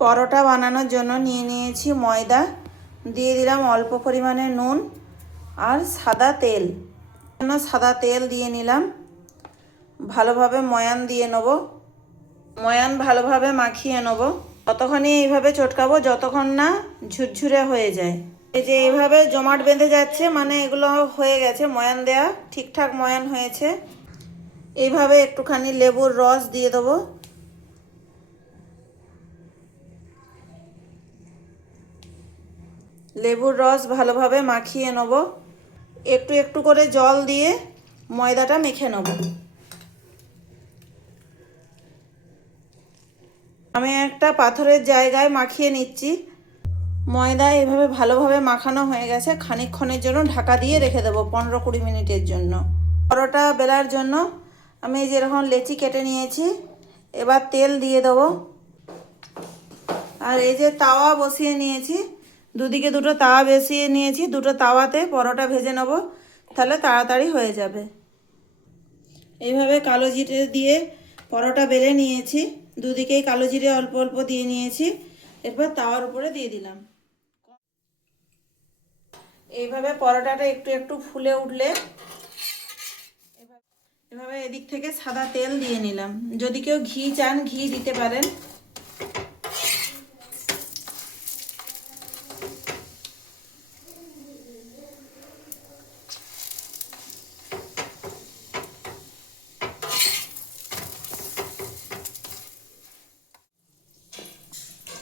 পরোটা বানানোর জন্য নিয়ে নিয়েছি ময়দা, দিয়ে দিলাম অল্প পরিমাণে নুন আর সাদা তেল। সাদা তেল দিয়ে নিলাম, ভালোভাবে ময়ান দিয়ে নেব। ময়ান ভালোভাবে মাখিয়ে নেব, ততক্ষণই এইভাবে চটকাবো যতক্ষণ না ঝুরঝুরে হয়ে যায়। এই যে এইভাবে জমাট বেঁধে যাচ্ছে, মানে এগুলো হয়ে গেছে, ময়ান দেয়া ঠিকঠাক ময়ান হয়েছে। এইভাবে একটুখানি লেবুর রস দিয়ে দেবো। লেবুর রস ভালোভাবে মাখিয়ে নেব। একটু একটু করে জল দিয়ে ময়দাটা মেখে নেব। আমি একটা পাথরের জায়গায় মাখিয়ে নিচ্ছি। ময়দা এভাবে ভালোভাবে মাখানো হয়ে গেছে। খানিকক্ষণের জন্য ঢাকা দিয়ে রেখে দেবো 15-20 মিনিটের জন্য। পরোটা বেলার জন্য আমি যেরকম লেচি কেটে নিয়েছি, এবার তেল দিয়ে দেবো। আর এই যে তাওয়া বসিয়ে নিয়েছি, দুদিকে দুটো তাওয়া বসিয়ে নিয়েছি, দুটো তাওয়াতে পরোটা ভেজে নেব, তাহলে তাড়াতাড়ি হয়ে যাবে। এইভাবে কালো জিরে দিয়ে পরোটা বেলে নিয়েছি, দুদিকেই কালো জিরে অল্প অল্প দিয়ে নিয়েছি। এরপর তাওয়ার উপরে দিয়ে দিলাম। এইভাবে পরোটাটা একটু একটু ফুলে উঠলে এভাবে এদিক থেকে সাদা তেল দিয়ে নিলাম। যদি কেউ ঘি চান ঘি দিতে পারেন।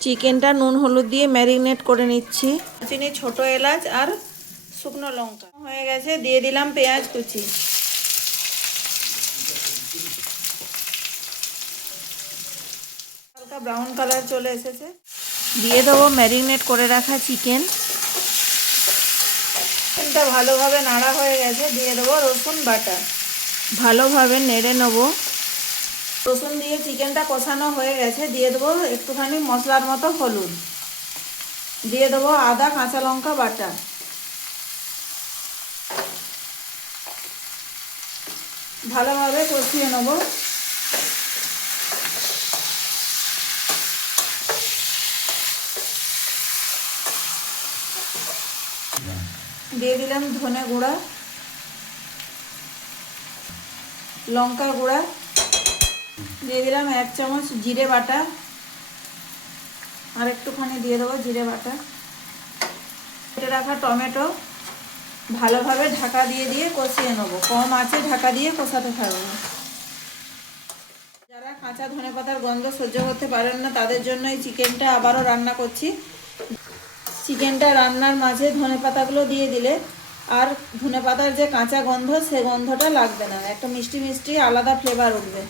চিকেনটা নুন হলুদ দিয়ে ম্যারিনেট করে নিচ্ছি। চিনি, ছোট এলাচ আর শুকনো লঙ্কা হয়ে গেছে, দিয়ে দিলাম পেঁয়াজ কুচি। হালকা ব্রাউন কালার চলে এসেছে, দিয়ে দেবো ম্যারিনেট করে রাখা চিকেন। চিকেনটা ভালোভাবে নাড়া হয়ে গেছে, দিয়ে দেবো রসুন বাটা। ভালোভাবে নেড়ে নেবো। রসুন দিয়ে চিকেনটা কষানো হয়ে গেছে, দিয়ে দেবো একটুখানি মশলার মতো হলুদ, দিয়ে দেবো আদা কাঁচা লঙ্কা বাটা। ভালোভাবে কষিয়ে নেব। দিয়ে দিলাম ধনে গুঁড়া, লঙ্কা গুঁড়া, দিয়ে দিলাম 1 চামচ জিরে বাটা, আর একটুখানি দিয়ে দেবো জিরে বাটা। কেটে রাখা টমেটো ভালোভাবে ঢাকা দিয়ে দিয়ে কষিয়ে নেব। কম আঁচে ঢাকা দিয়ে কষাতে থাকবো। যারা কাঁচা ধনেপাতার গন্ধ সহ্য করতে পারেন না, তাদের জন্য এই চিকেনটা আবারও রান্না করছি। চিকেনটা রান্নার মাঝে ধনেপাতাগুলো দিয়ে দিলে আর ধনেপাতার যে কাঁচা গন্ধ, সে গন্ধটা লাগবে না, একটা মিষ্টি মিষ্টি আলাদা ফ্লেভার উঠবে।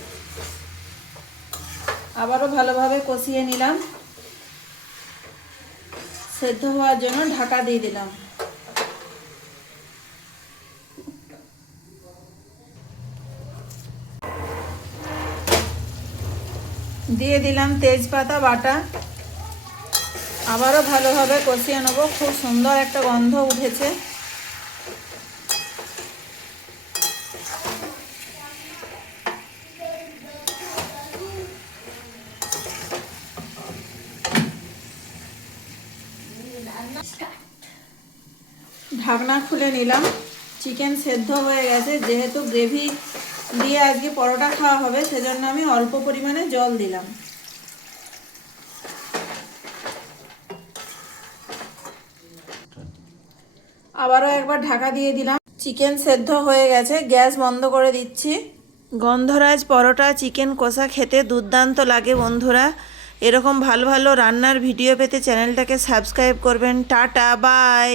আবারও ভালোভাবে কষিয়ে নিলাম। সেদ্ধ হওয়ার জন্য ঢাকা দিয়ে দিলাম। দিয়ে দিলাম তেজপাতা বাটা। আবারও ভালোভাবে কষিয়ে নেব। খুব সুন্দর একটা গন্ধ উঠেছে। ঢাকনা খুলে নিলাম। চিকেন সেদ্ধ হয়ে গেছে। যেহেতু গ্রেভি দিয়ে আজকে পরোটা খাওয়া হবে, সেজন্য আমি অল্প পরিমাণে জল দিলাম। আবারও একবার ঢাকা দিয়ে দিলাম। চিকেন সেদ্ধ হয়ে গেছে, গ্যাস বন্ধ করে দিচ্ছি। গন্ধরাজ পরোটা চিকেন কষা খেতে দুর্দান্ত লাগে বন্ধুরা। এরকম ভালো ভালো রান্নার ভিডিও পেতে চ্যানেলটাকে সাবস্ক্রাইব করবেন। Tata, by.